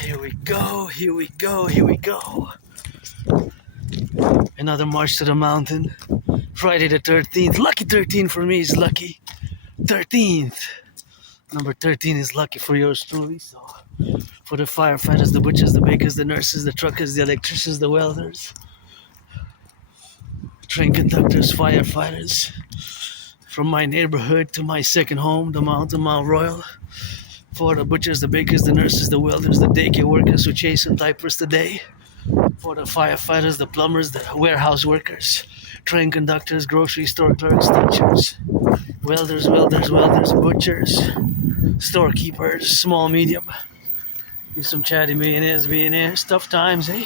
Here we go, here we go, here we go. Another march to the mountain. Friday the 13th. Lucky 13 for me is lucky. 13th. Number 13 is lucky for yours truly. So, for the firefighters, the butchers, the bakers, the nurses, the truckers, the electricians, the welders, train conductors, firefighters. From my neighborhood to my second home, the mountain, Mount Royal. For the butchers, the bakers, the nurses, the welders, the daycare workers who chase some diapers today. For the firefighters, the plumbers, the warehouse workers, train conductors, grocery store clerks, teachers, welders, butchers, storekeepers, small, medium. Give some chatty millionaires, tough times, eh?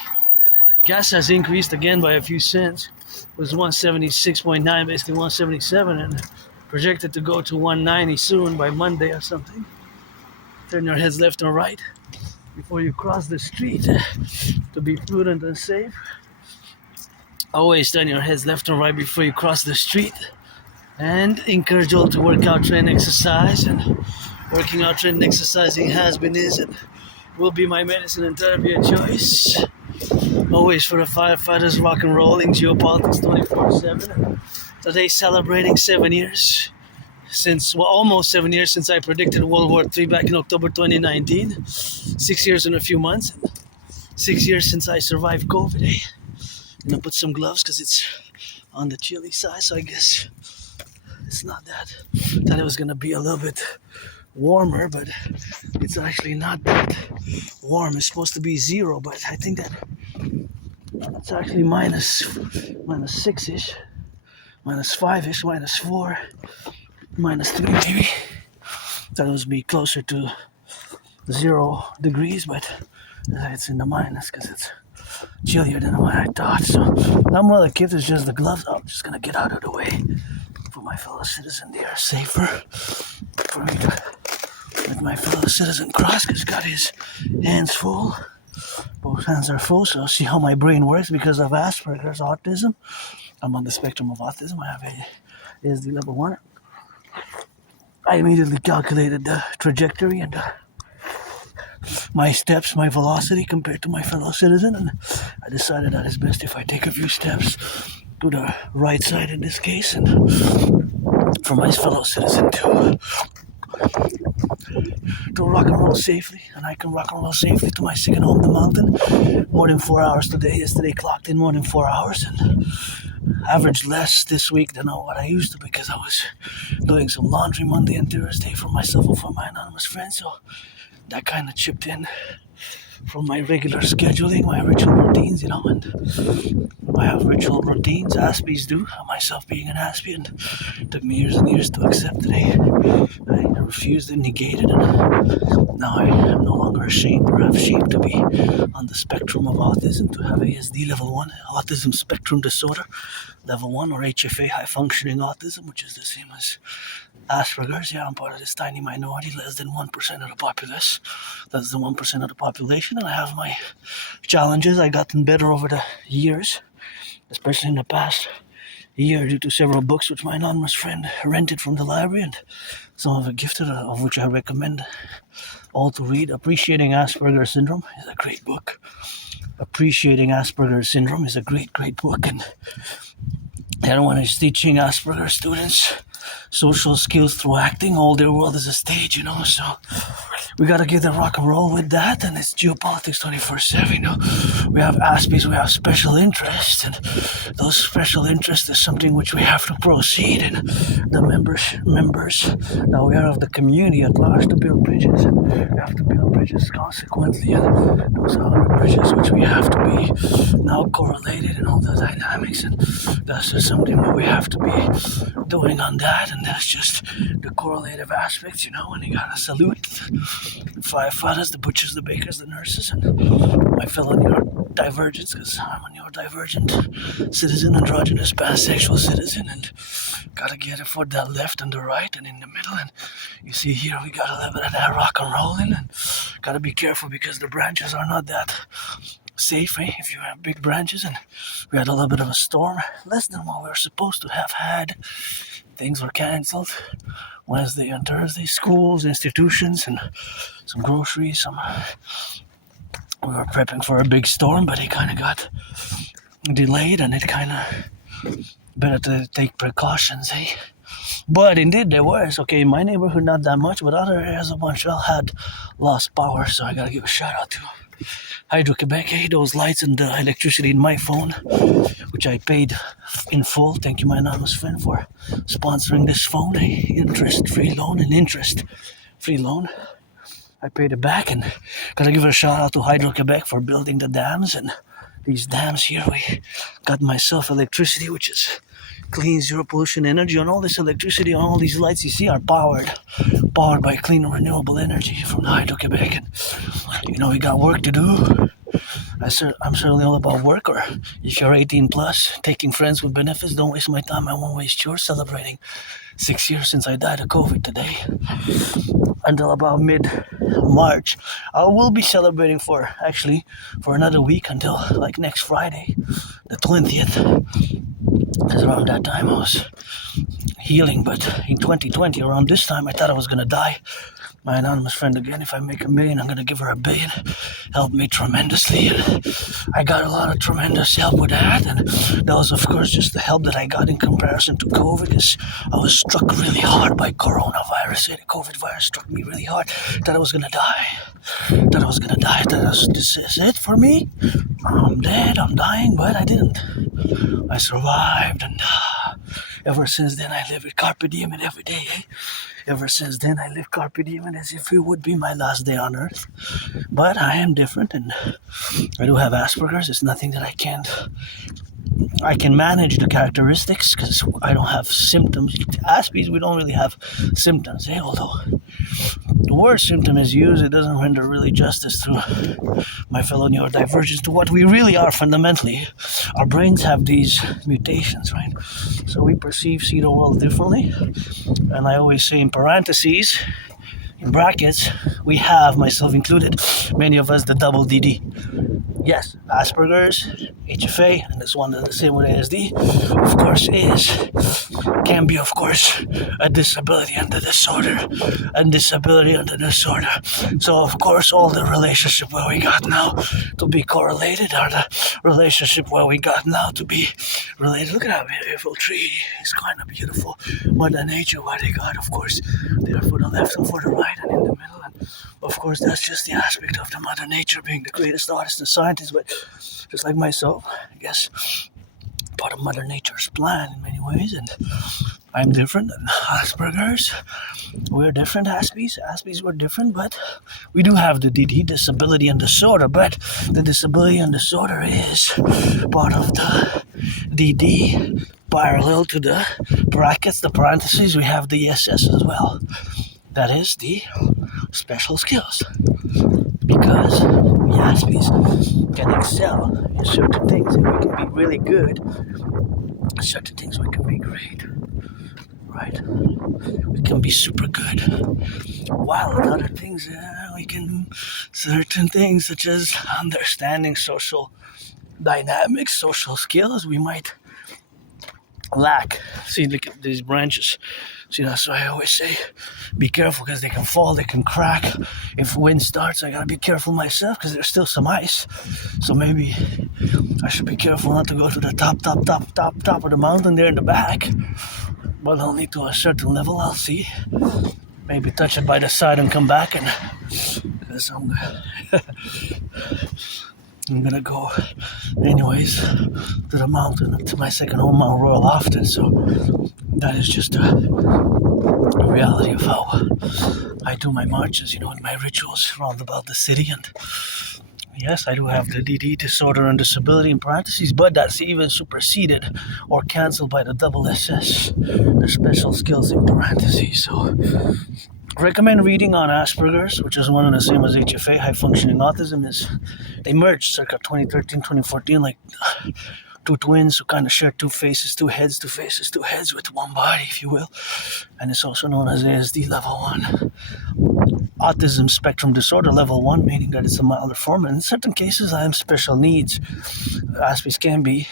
Gas has increased again by a few cents. It was 176.9, basically 177, and projected to go to 190 soon by Monday or something. Turn your heads left and right before you cross the street to be prudent and safe. Always turn your heads left and right before you cross the street, and encourage you all to work out, train, exercise. And working out, train, exercising has been, is, and will be my medicine and therapy of choice. Always for the firefighters, rock and rolling, geopolitics 24/7. Today celebrating 7 years. Almost 7 years since I predicted World War III back in October 2019. 6 years and a few months. 6 years since I survived COVID. I'm gonna put some gloves because it's on the chilly side, so I guess it's not that. Thought it was gonna be a little bit warmer, but it's actually not that warm. It's supposed to be 0, but I think that it's actually minus 6-ish, minus 5-ish, minus 4. Minus 3 maybe. Thought it would be closer to 0 degrees, but it's in the minus because it's chillier than what I thought. So not more the gift is just the gloves. I'm just gonna get out of the way for my fellow citizen. They are safer for me to let my fellow citizen cross because he's got his hands full. Both hands are full, so see how my brain works because of Asperger's autism. I'm on the spectrum of autism. I have ASD level 1. I immediately calculated the trajectory and my steps, my velocity compared to my fellow citizen, and I decided that it's best if I take a few steps to the right side in this case, and for my fellow citizen to rock and roll safely, and I can rock and roll safely to my second home, the mountain. More than 4 hours today. Yesterday clocked in more than 4 hours, and averaged less this week than what I used to because I was doing some laundry Monday and Thursday for myself and for my anonymous friends, so that kind of chipped in from my regular scheduling, my ritual routines, and I have ritual routines, Aspies do, myself being an Aspie, and it took me years and years to accept today. I refused and negated, and now I am no longer ashamed or have shame to be on the spectrum of autism, to have ASD level 1, autism spectrum disorder, level 1, or HFA, high functioning autism, which is the same as Asperger's. Yeah, I'm part of this tiny minority, less than 1% of the populace, less than 1% of the population, and I have my challenges. I've gotten better over the years, especially in the past year due to several books which my anonymous friend rented from the library, and some of it gifted, of which I recommend all to read. Appreciating Asperger's Syndrome is a great book. Appreciating Asperger's Syndrome is a great book, and everyone is teaching Asperger's students social skills through acting. All their world is a stage, so we gotta give them rock and roll with that, and it's geopolitics 24/7. We have Aspies, we have special interests, and those special interests is something which we have to proceed, and the members that we are of the community at large to build bridges, and we have to build bridges consequently, and those are the bridges which we have to be now correlated in all the dynamics, and that's just something that we have to be doing on that, and that's just the correlative aspects, and you gotta salute the firefighters, the butchers, the bakers, the nurses, and my fellow neurodivergents, because I'm a neurodivergent citizen, androgynous pansexual citizen, and gotta get it for the left and the right and in the middle, and you see here we got a little bit of that rock and rolling, and gotta be careful because the branches are not that safe, if you have big branches, and we had a little bit of a storm, less than what we were supposed to have had. Things were cancelled Wednesday and Thursday, schools, institutions, and some groceries, some We were prepping for a big storm, but it kind of got delayed, and it kind of better to take precautions, eh? But indeed, there was, okay, in my neighborhood, not that much, but other areas of Montreal had lost power, so I gotta give a shout out to Hydro-Quebec, eh? Those lights and the electricity in my phone, which I paid in full. Thank you, my anonymous friend, for sponsoring this phone, eh? Interest-free loan and interest-free loan. I paid it back, and gotta give a shout out to Hydro-Quebec for building the dams, and these dams here, we got myself electricity, which is clean, zero pollution energy, and all this electricity and all these lights you see are powered by clean renewable energy from the Hydro-Quebec. And we got work to do. I'm certainly all about work, or if you're 18 plus, taking friends with benefits, don't waste my time, I won't waste yours. Celebrating 6 years since I died of COVID today. Until about mid-March, I will be celebrating for another week until like next Friday, the 20th. Because around that time I was healing, but in 2020, around this time, I thought I was going to die. My anonymous friend again, if I make $1 million, I'm going to give her $1 billion. Helped me tremendously, and I got a lot of tremendous help with that, and that was, of course, just the help that I got in comparison to COVID, because I was struck really hard by coronavirus. The COVID virus struck me really hard. Thought I was going to die. This is it for me. I'm dead, I'm dying, but I didn't. I survived, and ever since then I live with carpe diem every day, eh? Ever since then I live carpe diem as if it would be my last day on earth. But I am different, and I do have Asperger's. It's nothing that I can manage the characteristics because I don't have symptoms. Aspies, we don't really have symptoms, eh? Although the word symptom is used, it doesn't render really justice to my fellow neurodivergents, to what we really are fundamentally. Our brains have these mutations, right? So we see the world differently. And I always say in parentheses, in brackets, we have, myself included, many of us, the double dedie. Yes, Asperger's, HFA, and this one the same with ASD, of course, can be, of course, a disability and a disorder. So, of course, all the relationship where we got now to be correlated are the relationship where we got now to be related. Look at that beautiful tree. It's kind of beautiful. Mother Nature, what they got, of course, there for the left and for the right and in the middle. And of course, that's just the aspect of the Mother Nature being the greatest artist and scientist, but just like myself, I guess, part of Mother Nature's plan in many ways, and I'm different than Asperger's. We're different, Aspies were different, but we do have the DD, disability and disorder, but the disability and disorder is part of the DD. Parallel to the brackets, the parentheses, we have the SS as well. That is the special skills. Because we Aspies can excel in certain things, and we can be really good at certain things. We can be great, right? We can be super good. While in other things, we can certain things such as understanding social dynamics, social skills, we might lack. See, look at these branches. See, that's why I always say, be careful, because they can fall, they can crack. If wind starts, I gotta be careful myself, because there's still some ice. So maybe I should be careful not to go to the top of the mountain there in the back. But only to a certain level, I'll see. Maybe touch it by the side and come back, and because I'm gonna go anyways to the mountain, to my second home, Mount Royal, often. So that is just a reality of how I do my marches, and my rituals around about the city. And yes, I do have the DD, disorder and disability in parentheses, but that's even superseded or cancelled by the double SS, the special skills in parentheses. So recommend reading on Asperger's, which is one and the same as HFA, high functioning autism. They merged circa 2013, 2014, like two twins who kind of share two faces, two heads with one body, if you will. And it's also known as ASD level 1. Autism spectrum disorder level 1, meaning that it's a milder form. And in certain cases, I have special needs. Aspies can be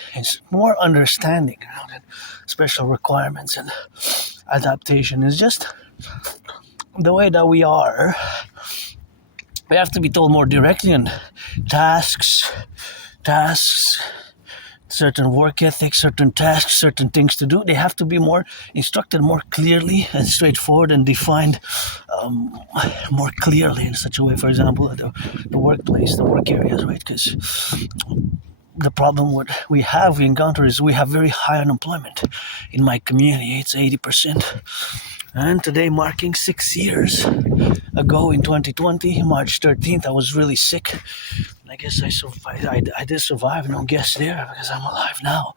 more understanding, than special requirements and adaptation. Is just the way that we are They have to be told more directly on tasks, certain work ethics, certain tasks, certain things to do. They have to be more instructed more clearly and straightforward and defined more clearly in such a way, for example, at the workplace, the work areas, right? Because the problem what we encounter is we have very high unemployment in my community. It's 80%. And today, marking 6 years ago in 2020, March 13th, I was really sick. I guess I survived. I did survive, no guess there, because I'm alive now.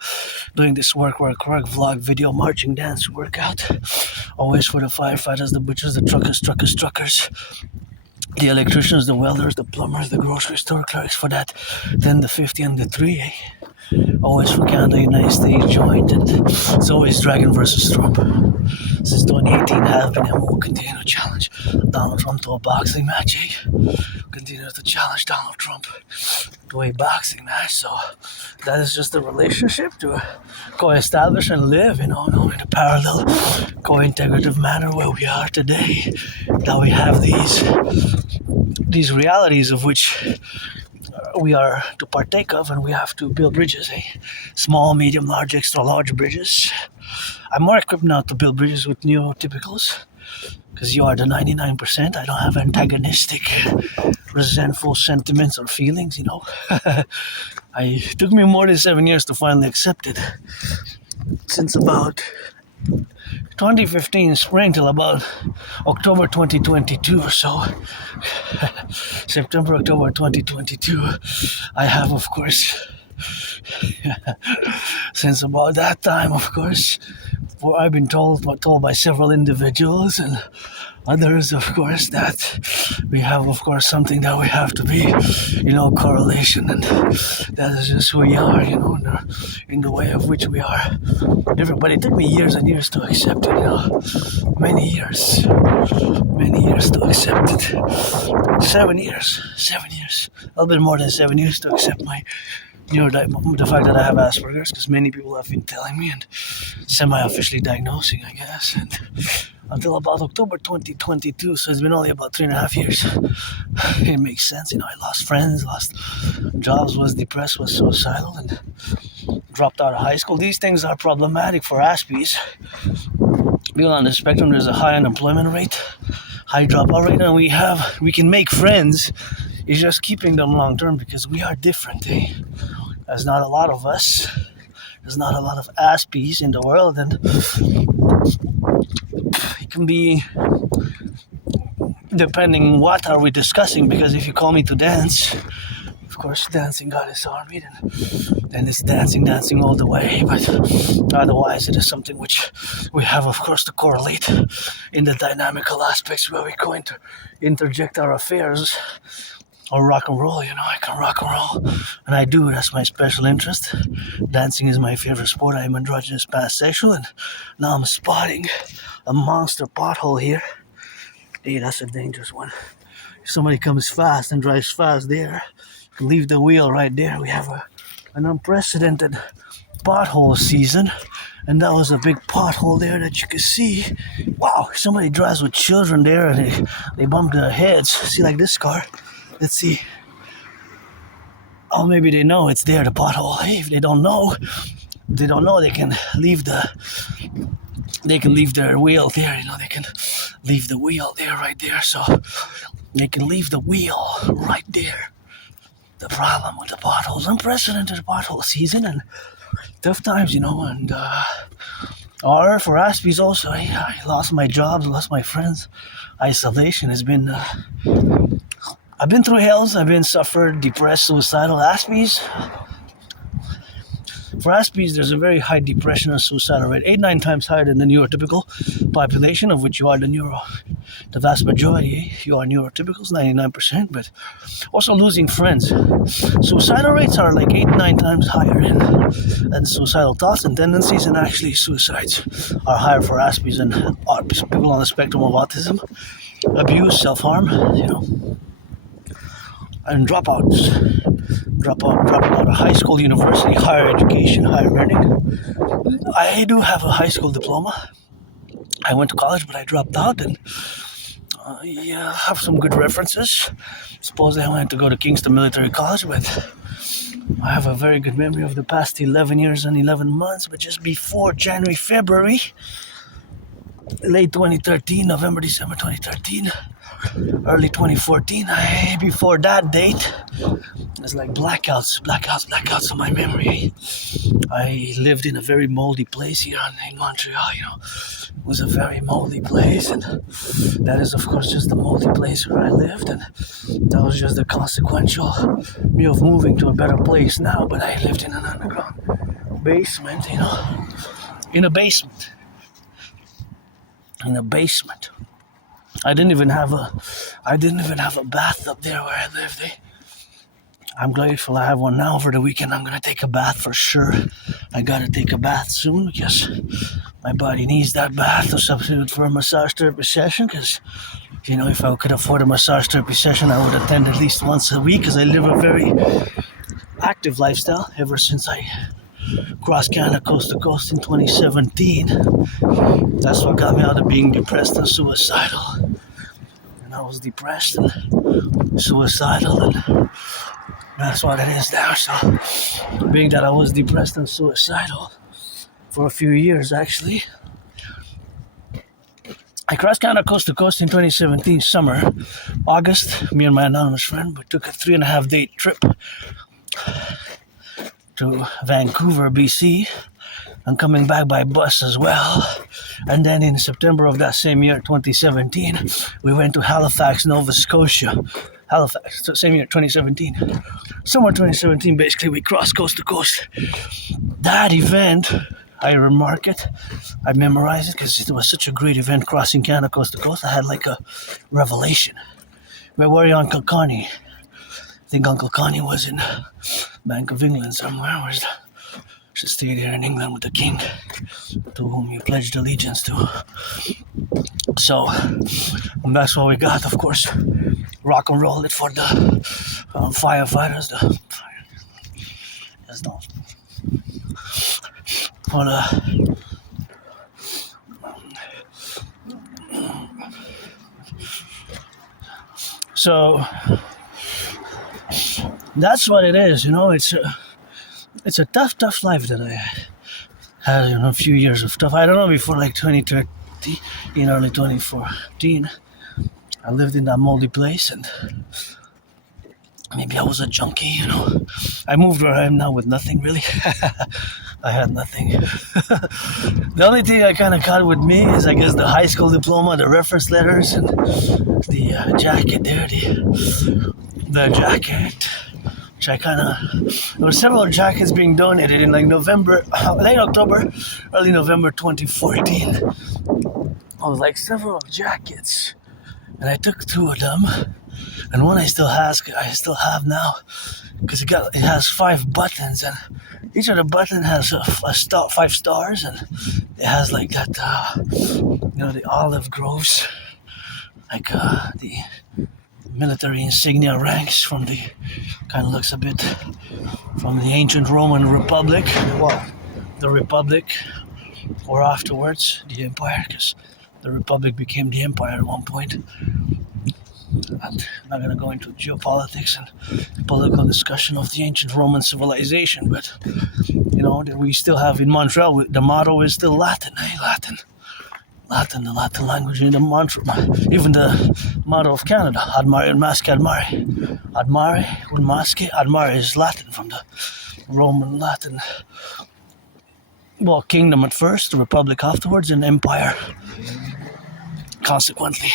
Doing this work, vlog, video, marching, dance, workout. Always for the firefighters, the butchers, the truckers. The electricians, the welders, the plumbers, the grocery store clerks for that. Then the 50 and the 3, eh? Always for Canada, United States joint, and it's always Dragon versus Trump. Since 2018, have been and will continue to challenge Donald Trump to a boxing match, eh? Continue to challenge Donald Trump to a boxing match. So that is just a relationship to co-establish and live, in a parallel, co-integrative manner where we are today. Now we have these realities of which we are to partake of, and we have to build bridges, small, medium, large, extra large bridges. I'm more equipped now to build bridges with neurotypicals, because you are the 99%. I don't have antagonistic, resentful sentiments or feelings, It took me more than 7 years to finally accept it. Since about 2015 spring till about October 2022 or so, September, October 2022, I have, of course, since about that time, of course, I've been told by several individuals and others, of course, that we have, of course, something that we have to be, correlation, and that is just who we are, in the way of which we are different. But it took me years and years to accept it, many years to accept it. 7 years, a little bit more than 7 years to accept my the fact that I have Asperger's, because many people have been telling me and semi-officially diagnosing, I guess, and until about October 2022, so it's been only about 3.5 years. It makes sense, I lost friends, lost jobs, was depressed, was suicidal, and dropped out of high school. These things are problematic for Aspies. People on the spectrum, there's a high unemployment rate, high dropout rate, and we can make friends. It's just keeping them long term, because we are different, There's not a lot of us. There's not a lot of Aspies in the world, and it can be depending what are we discussing, because if you call me to dance, of course, dancing got its army, then it's dancing all the way, but otherwise it is something which we have, of course, to correlate in the dynamical aspects where we go into interject our affairs. Or rock and roll, I can rock and roll, and I do. That's my special interest. Dancing is my favorite sport. I am androgynous, pansexual, and now I'm spotting a monster pothole here. Hey, that's a dangerous one. If somebody comes fast and drives fast there, you can leave the wheel right there. We have an unprecedented pothole season, and that was a big pothole there that you can see. Wow, somebody drives with children there, and they bump their heads. See, like this car. Let's see. Oh, maybe they know it's there, the pothole. Hey, if they don't know, they can leave their wheel there, they can leave the wheel there, right there. So they can leave the wheel right there. The problem with the potholes, unprecedented pothole season and tough times, and or for Aspies also, I lost my jobs, lost my friends. Isolation has been I've been through hells. I've been suffered, depressed, suicidal. For Aspies, there's a very high depression and suicidal rate, 8-9 times higher than the neurotypical population, of which you are the vast majority. You are neurotypicals, 99%, but also losing friends. Suicidal rates are like 8-9 times higher than suicidal thoughts and tendencies, and actually suicides are higher for Aspies and people on the spectrum of autism, abuse, self-harm, and dropping out of high school, university, higher education, higher learning. I do have a high school diploma. I went to college, but I dropped out, and I have some good references. Supposedly I wanted to go to Kingston Military College, but I have a very good memory of the past 11 years and 11 months. But just before January, February, late 2013, November, December 2013, early 2014, before that date, it's like blackouts on my memory. I lived in a very moldy place here in Montreal, It was a very moldy place, and that is, of course, just the moldy place where I lived, and that was just the consequential me of moving to a better place now, but I lived in an underground basement, in a basement. I didn't even have a bath up there where I lived. I'm grateful I have one now. For the weekend, I'm gonna take a bath for sure. I gotta take a bath soon because my body needs that bath to substitute for a massage therapy session. Because if I could afford a massage therapy session, I would attend at least once a week. Because I live a very active lifestyle ever since I crossed Canada coast to coast in 2017. That's what got me out of being depressed and suicidal. And I was depressed and suicidal, and that's what it is now. So, being that I was depressed and suicidal for a few years, actually, I crossed Canada coast to coast in 2017 summer, August. Me and my anonymous friend, we took a 3.5-day trip to Vancouver, BC, and coming back by bus as well. And then in September of that same year, 2017, we went to Halifax, Nova Scotia. Halifax, same year, 2017. Summer 2017, basically, we crossed coast to coast. That event, I remark it, I memorize it, because it was such a great event crossing Canada coast to coast. I had like a revelation. Where were you, Uncle Connie? I think Uncle Connie was in Bank of England somewhere. She stayed here in England with the king, to whom you pledged allegiance to. So, that's what we got, of course. Rock and roll it for the firefighters. So, that's what it is, It's a tough life that I had, a few years of tough. I don't know, before like 2013, in early 2014, I lived in that moldy place, and maybe I was a junkie, I moved where I am now with nothing, really. I had nothing. The only thing I kind of caught with me is, I guess, the high school diploma, the reference letters, and the jacket there, the jacket. Which I there were several jackets being donated in like November, late October, early November 2014. I was like several jackets, and I took 2 of them, and one I still have now, because it has 5 buttons, and each of the button has a star, 5 stars, and it has like that, the olive groves, like the military insignia ranks from the, kind of looks a bit from the ancient Roman Republic. Well, the Republic, or afterwards the Empire, because the Republic became the Empire at one point. I'm not going to go into geopolitics and political discussion of the ancient Roman civilization, but we still have in Montreal, the motto is still Latin, the Latin language in the mantra, even the motto of Canada, admare un masque admare. Admare un masque admare is Latin, from the Roman Latin. Well, kingdom at first, the republic afterwards, and empire. Consequently,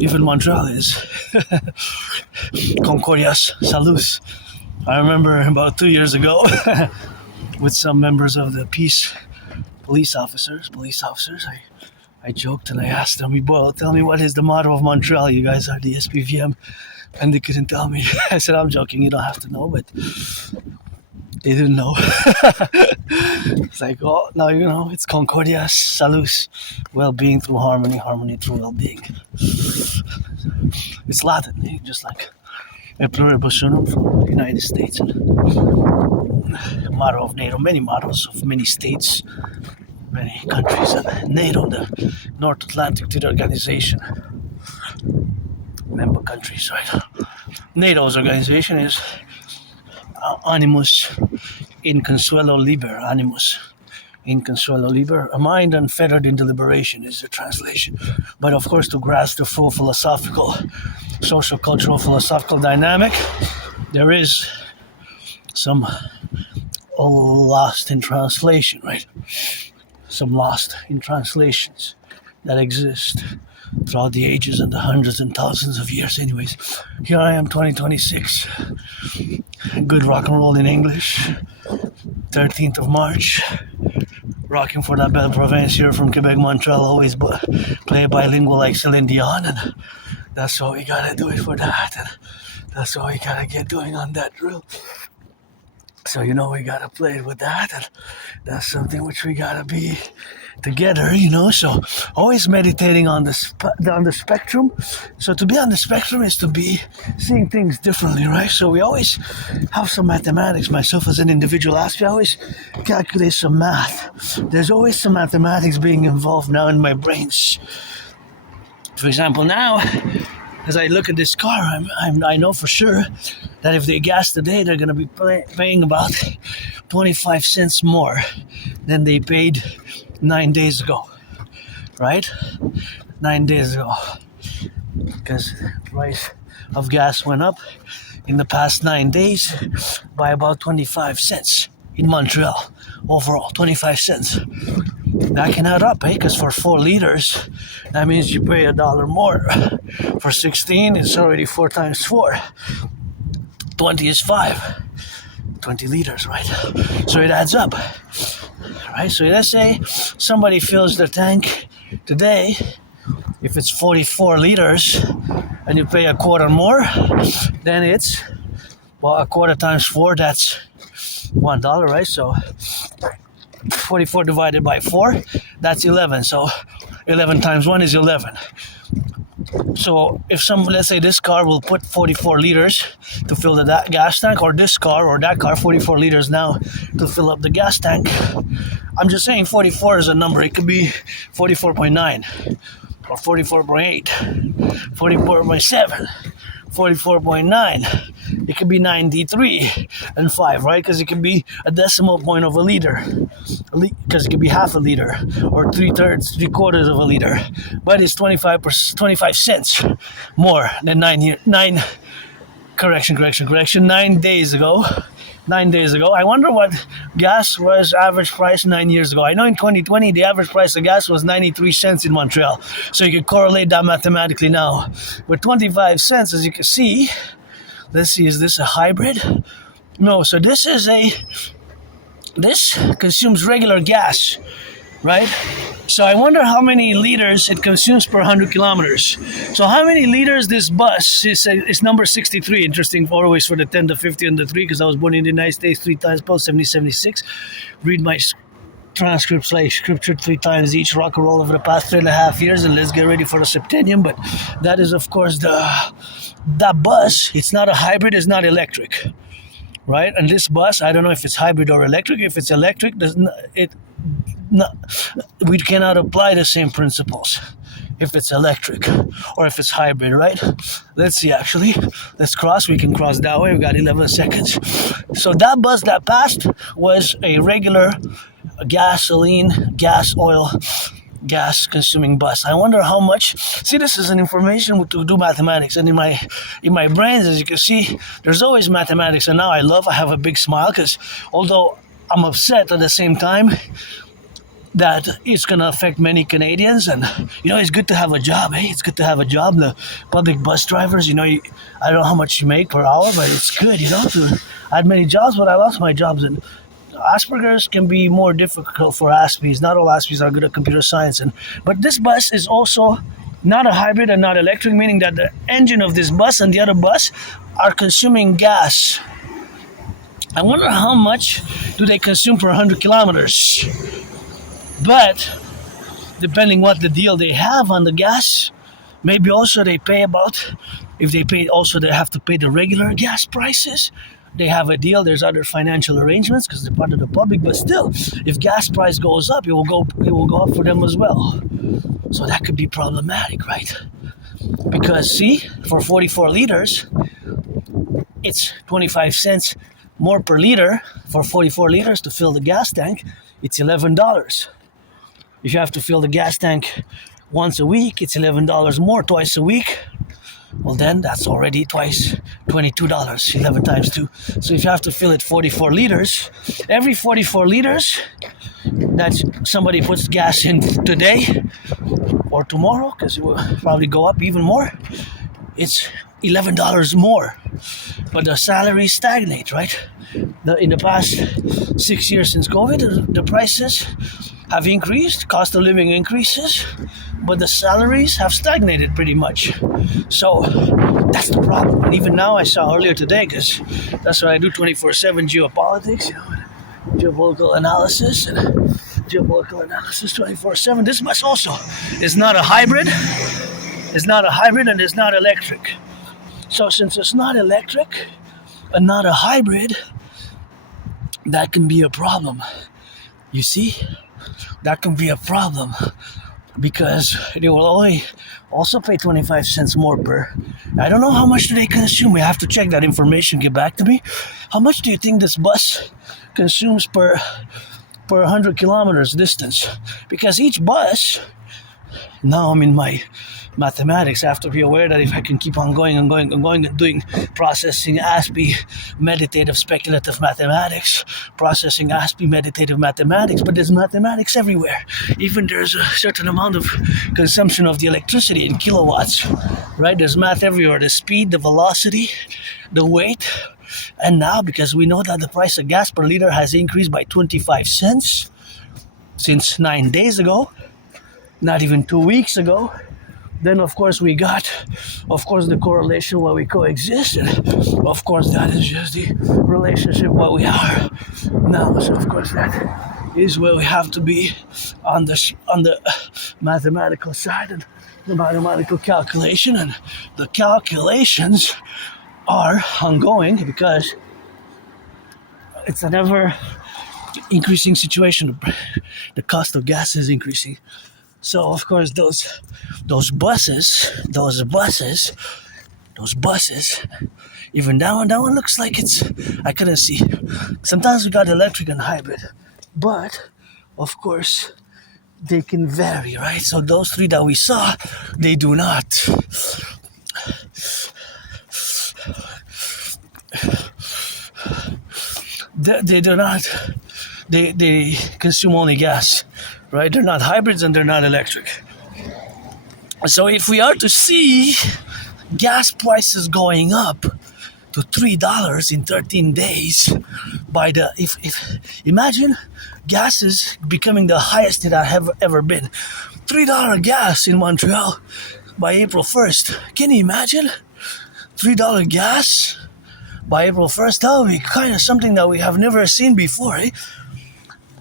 even Montreal is Concordias Salus. I remember about 2 years ago, with some members of the police officers, I joked and I asked them, "Well, tell me, what is the motto of Montreal? You guys are the SPVM." And they couldn't tell me. I said, "I'm joking, you don't have to know," but they didn't know. It's like, oh, now it's Concordia Salus, well-being through harmony, harmony through well-being. It's Latin, just like E pluribus unum from the United States, and motto of NATO, many mottos of many states, many countries, and NATO, the North Atlantic Treaty Organization. member countries, right? NATO's organization is animus in consuelo liber, animus in consuelo liber, a mind unfettered in deliberation is the translation. But of course, to grasp the full philosophical, social, cultural, philosophical dynamic, there is some lost in translation, right? Some lost in translations that exist throughout the ages and the hundreds and thousands of years. Anyways, here I am, 2026. Good rock and roll in English. 13th of March. Rocking for that belle province here from Quebec, Montreal. Always play bilingual like Celine Dion. And that's what we gotta do it for that. And that's what we gotta get doing on that drill. So we gotta play with that, and that's something which we gotta be together, So always meditating on the spectrum. So to be on the spectrum is to be seeing things differently, right? So we always have some mathematics. Myself as an individual Aspie, I always calculate some math. There's always some mathematics being involved now in my brains. For example, now, as I look at this car, I know for sure that if they gas today, they're going to be paying about 25 cents more than they paid 9 days ago, right? 9 days ago. Because the price of gas went up in the past 9 days by about 25 cents in Montreal. Overall, 25 cents. That can add up, because for 4 liters, that means you pay $1 more. For 16, it's already 4 times 4. 20 is 5. 20 liters, right? So it adds up, right? So let's say somebody fills their tank today. If it's 44 liters and you pay a quarter more, then it's, a quarter times 4, that's $1, right? So 44 divided by 4, that's 11. So 11 times 1 is 11. So if let's say this car will put 44 liters to fill the gas tank, or this car or that car 44 liters now to fill up the gas tank. I'm just saying 44 is a number. It could be 44.9 or 44.8, 44.7, 44.9. It could be 93 and 5, right? Because it could be a decimal point of a liter. Because it could be half a liter or 3/4 of a liter. But it's 25 cents more than 9 days ago. 9 days ago. I wonder what gas was average price 9 years ago. I know in 2020 the average price of gas was 93 cents in Montreal. So you can correlate that mathematically now. With 25 cents, as you can see, let's see, is this a hybrid? No, so this consumes regular gas, right? So I wonder how many liters it consumes per 100 kilometers. So how many liters this bus is number 63. Interesting, always for the 10, the 50, and the 3, because I was born in the United States 3 times, post 70-76. Read my transcripts like scripture 3 times each, rock and roll over the past 3.5 years, and let's get ready for the septennium. But that is, of course, that bus. It's not a hybrid, it's not electric, right? And this bus, I don't know if it's hybrid or electric. If it's electric, we cannot apply the same principles if it's electric or if it's hybrid, right? Let's see, actually. Let's cross. We can cross that way. We got 11 seconds. So that bus that passed was a regular gasoline, gas consuming bus. I wonder how much. See, this is an information to do mathematics, and in my brains, as you can see, there's always mathematics. And now I have a big smile, because although I'm upset at the same time that it's going to affect many Canadians, and it's good to have a job. Hey, it's good to have a job. The public bus drivers, I don't know how much you make per hour, but it's good, I had many jobs, but I lost my jobs. And Asperger's can be more difficult for Aspies. Not all Aspies are good at computer science. But this bus is also not a hybrid and not electric, meaning that the engine of this bus and the other bus are consuming gas. I wonder how much do they consume per 100 kilometers. But depending what the deal they have on the gas, maybe also they pay about, if they pay also they have to pay the regular gas prices. They have a deal. There's other financial arrangements because they're part of the public. But still, if gas price goes up, it will go up for them as well. So that could be problematic, right? Because see, for 44 liters, it's 25 cents more per liter. For 44 liters to fill the gas tank, it's $11. If you have to fill the gas tank once a week, it's $11 more twice a week. Well, then that's already twice $22, 11 times 2. So if you have to fill it 44 liters, every 44 liters that somebody puts gas in today or tomorrow, because it will probably go up even more, it's $11 more. But the salaries stagnate, right? In the past 6 years since COVID, the prices have increased, cost of living increases, but the salaries have stagnated pretty much. So that's the problem. And even now, I saw earlier today, because that's what I do 24/7 geopolitics, geopolitical analysis, and geopolitical analysis 24/7. This bus also is not a hybrid. It's not a hybrid and it's not electric. So since it's not electric and not a hybrid, that can be a problem. You see? That can be a problem because they will only also pay 25 cents more per. I don't know how much do they consume. We have to check that information, get back to me. How much do you think this bus consumes per 100 kilometers distance? Because each bus, now I'm in my mathematics, I have to be aware that if I can keep on going and doing processing Aspie meditative speculative mathematics, processing Aspie meditative mathematics, but there's mathematics everywhere. Even there's a certain amount of consumption of the electricity in kilowatts, right? There's math everywhere, the speed, the velocity, the weight. And now, because we know that the price of gas per liter has increased by 25 cents since 9 days ago, not even 2 weeks ago, then of course we got, of course, the correlation where we coexist, and of course that is just the relationship where we are now. So of course that is where we have to be on the mathematical side and the mathematical calculation, and the calculations are ongoing because it's an ever increasing situation. The cost of gas is increasing. So of course those buses, even that one looks like it's, I couldn't see. Sometimes we got electric and hybrid, but of course they can vary, right? So those three that we saw, they do not. They do not. They consume only gas, right? They're not hybrids and they're not electric. So if we are to see gas prices going up to $3 in 13 days, if imagine gas is becoming the highest it have ever been. $3 gas in Montreal by April 1st. Can you imagine? $3 gas by April 1st? That would be kind of something that we have never seen before, eh?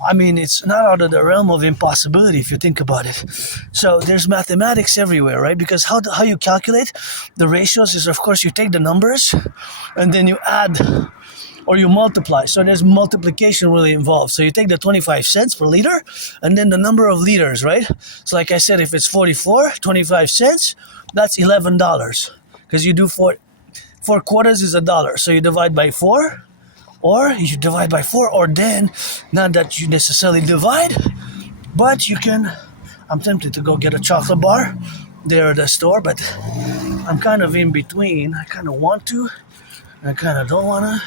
I mean, it's not out of the realm of impossibility if you think about it. So there's mathematics everywhere, right? Because how you calculate the ratios is, of course, you take the numbers and then you add or you multiply. So there's multiplication really involved. So you take the 25 cents per liter and then the number of liters, right? So like I said, if it's 44, 25 cents, that's $11. Because you do 4 quarters is $1. So you divide by 4. Or you should divide by 4, or then, not that you necessarily divide, but you can, I'm tempted to go get a chocolate bar there at the store, but I'm kind of in between. I kind of want to, and I kind of don't want to.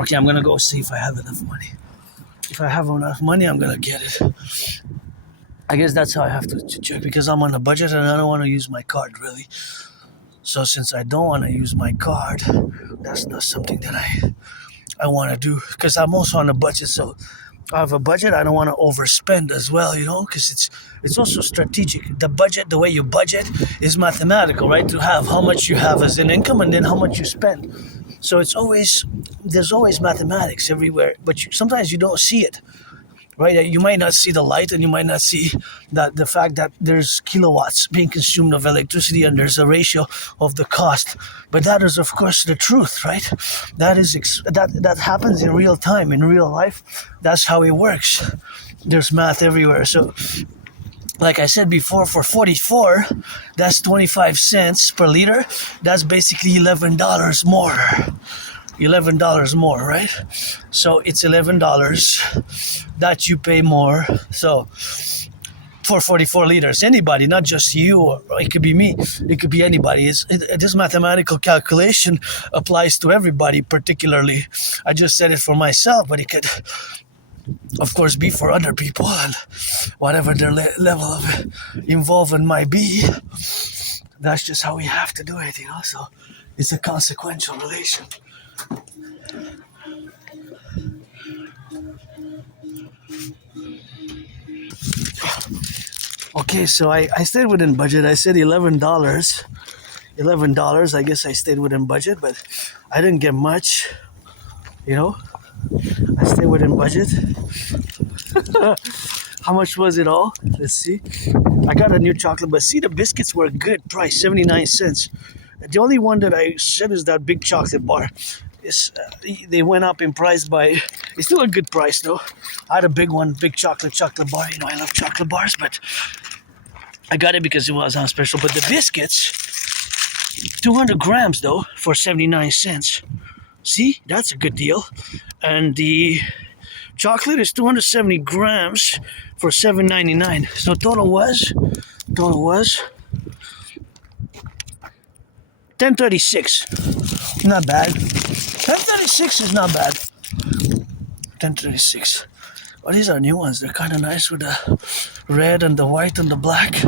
Okay, I'm going to go see if I have enough money. If I have enough money, I'm going to get it. I guess that's how I have to check, because I'm on a budget and I don't want to use my card, really. So since I don't want to use my card, that's not something that I want to do, because I'm also on a budget. So I have a budget. I don't want to overspend as well, because it's also strategic. The budget, the way you budget, is mathematical, right? To have how much you have as an income and then how much you spend. So there's always mathematics everywhere, but sometimes you don't see it. Right, you might not see the light, and you might not see that the fact that there's kilowatts being consumed of electricity, and there's a ratio of the cost. But that is, of course, the truth, right? That happens in real time, in real life. That's how it works. There's math everywhere. So like I said before, for 44, that's 25 cents per liter. That's basically $11 more. $11 more, right? So it's $11 that you pay more. So for 44 liters, anybody, not just you, or it could be me, it could be anybody. This mathematical calculation applies to everybody, particularly. I just said it for myself, but it could, of course, be for other people, and whatever their level of involvement might be. That's just how we have to do it, you know. So it's a consequential relation. Okay, so I stayed within budget. I said $11. $11. I guess I stayed within budget, but I didn't get much. You know, I stayed within budget. How much was it all? Let's see. I got a new chocolate, but see, the biscuits were a good price, 79 cents. The only one that I said is that big chocolate bar. They went up in price by, it's still a good price though. I had a big one, big chocolate bar. You know, I love chocolate bars, but I got it because it was on special. But the biscuits, 200 grams though, for 79 cents. See, that's a good deal. And the chocolate is 270 grams for $7.99. So total was $10.36. Not bad. $10.36 is not bad. $10.36. Well, these are new ones. They're kind of nice with the red and the white and the black.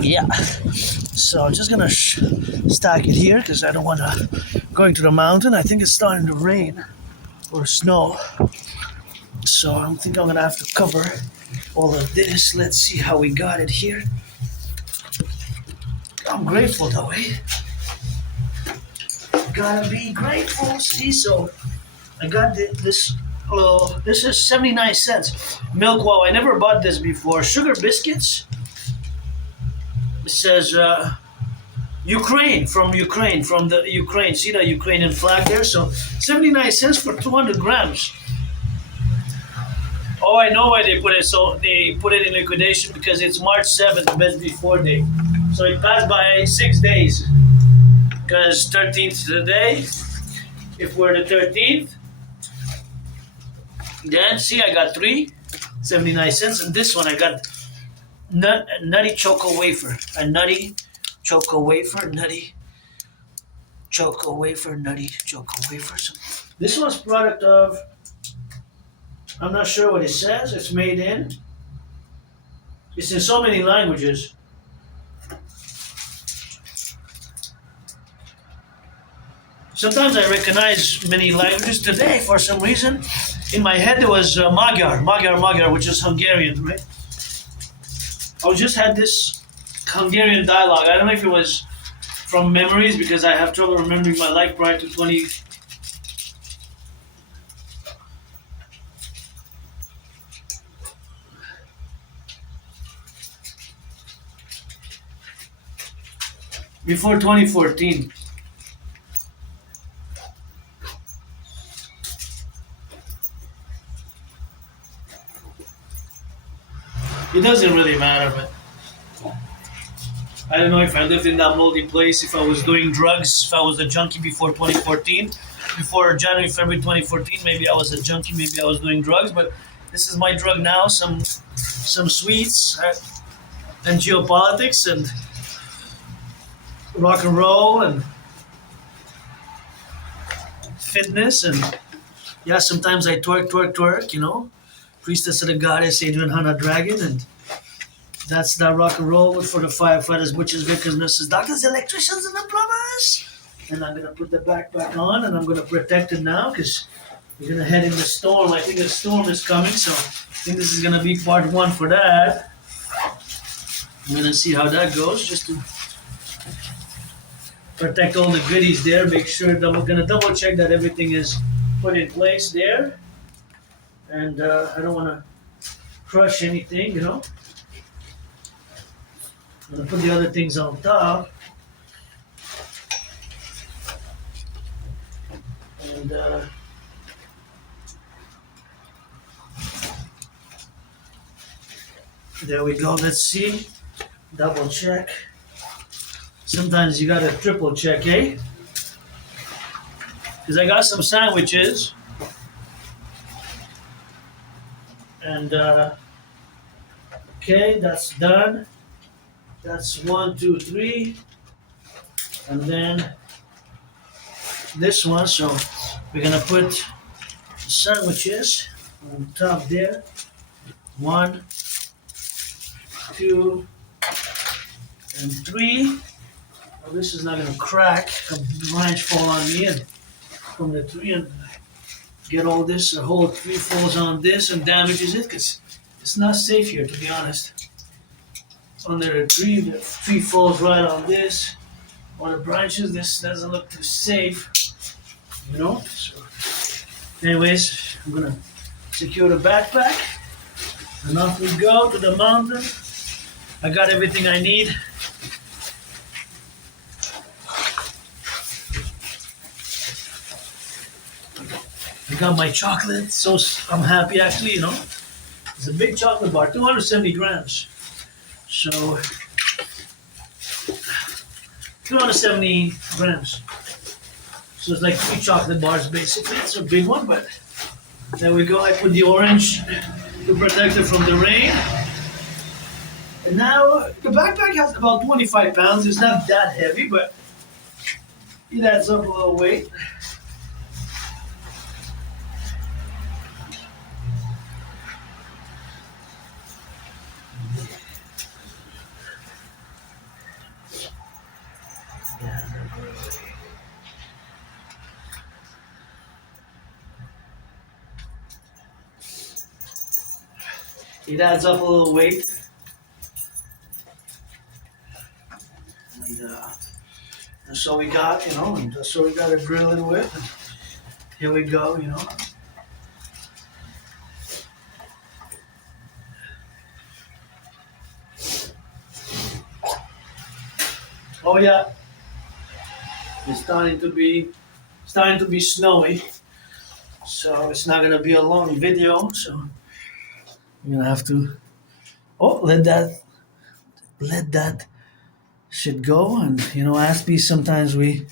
Yeah. So I'm just gonna stack it here because I don't want to going to the mountain. I think it's starting to rain or snow. So I think I'm gonna have to cover all of this. Let's see how we got it here. I'm grateful though, eh? Gotta be grateful. See, so I got this. Oh, this is 79 cents. Milk Wow. I never bought this before. Sugar biscuits. It says Ukraine, from the Ukraine. See the Ukrainian flag there? So 79 cents for 200 grams. Oh, I know why they put it. So they put it in liquidation because it's March 7th, the best before day. So it passed by 6 days. Because 13th today. If we're the 13th, then see, I got 79 cents. And this one I got nutty choco wafer. A nutty choco wafer. Nutty choco wafer. So this one's product of, I'm not sure what it says. It's made in. It's in so many languages. Sometimes I recognize many languages. Today, for some reason, in my head there was Magyar, which is Hungarian, right? I just had this Hungarian dialogue. I don't know if it was from memories because I have trouble remembering my life prior to 20. Before 2014. It doesn't really matter, but I don't know if I lived in that moldy place, if I was doing drugs, if I was a junkie before 2014, before January, February 2014, maybe I was a junkie, maybe I was doing drugs, but this is my drug now, some sweets and geopolitics and rock and roll and fitness and yeah, sometimes I twerk, you know. Priestess of the Goddess, Adrian Hanna Dragon, and that's that rock and roll for the firefighters, butchers, vicars, nurses, doctors, electricians, and the plumbers. And I'm gonna put the backpack on, and I'm gonna protect it now because we're gonna head in the storm. I think a storm is coming, so I think this is gonna be part one for that. I'm gonna see how that goes, just to protect all the goodies there. Make sure that we're gonna double check that everything is put in place there. And I don't want to crush anything, you know. I'm going to put the other things on top. And There we go. Let's see. Double check. Sometimes you gotta triple check, eh? Because I got some sandwiches. And, okay, that's done. That's 1, 2, 3. And then this one. So we're gonna put the sandwiches on top there. 1, 2, and 3. Well, this is not gonna crack. A branch fall on me and from the tree and get all this. The whole tree falls on this and damages it because it's not safe here, to be honest. Under the tree falls right on this. On the branches, this doesn't look too safe, you know. So, anyways, I'm gonna secure the backpack, and off we go to the mountain. I got everything I need. I got my chocolate, so I'm happy actually, you know. It's a big chocolate bar, 270 grams. So, 270 grams. So it's like 3 chocolate bars basically. It's a big one, but there we go. I put the orange to protect it from the rain. And now the backpack has about 25 pounds. It's not that heavy, but it adds up a little weight. It adds up a little weight. And so we got, you know, and so we got a grilling with. And here we go, you know. Oh yeah, it's starting to be snowy, so it's not gonna be a long video. So I'm gonna have to let that shit go. And you know, Aspie, sometimes we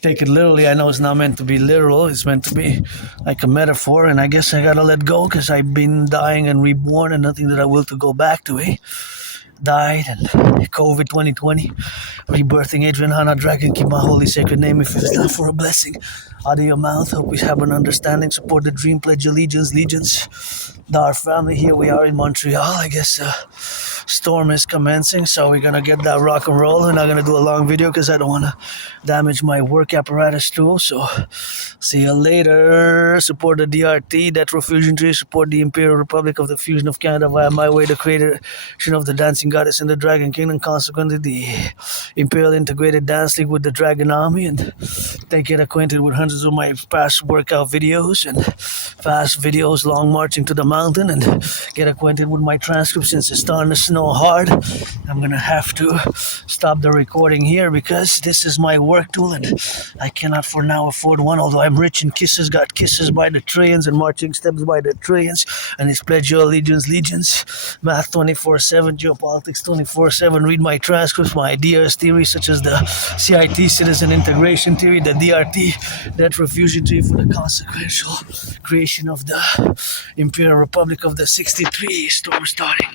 take it literally. I know it's not meant to be literal. It's meant to be like a metaphor, and I guess I gotta let go because I've been dying and reborn, and nothing that I will to go back to. Died and COVID 2020, rebirthing Adrian Hana Dragon, keep my holy sacred name if it's not for a blessing out of your mouth. Hope we have an understanding, support the dream, pledge allegiance, our family. Here we are in Montreal. I guess storm is commencing, so we're gonna get that rock and roll. We're not gonna do a long video because I don't want to damage my work apparatus too. So see you later. Support the DRT, Death Row Fusion Tree. Support the Imperial Republic of the Fusion of Canada via my way, the creation of the Dancing Goddess in the Dragon Kingdom. Consequently, the Imperial Integrated Dance League with the Dragon Army. And get acquainted with hundreds of my past workout videos and fast videos, long marching to the mountain, and get acquainted with my transcripts. Since it's starting to snow hard, I'm gonna have to stop the recording here because this is my work tool and I cannot for now afford one. Although I'm rich in kisses, got kisses by the trillions and marching steps by the trillions, and it's pledge your allegiance, math 24/7, geopolitics 24/7. Read my transcripts, my ideas, theories such as the CIT, citizen integration theory, the DRT, debt refusion theory for the consequential creation of the Imperial Republic of the 63 storm starting.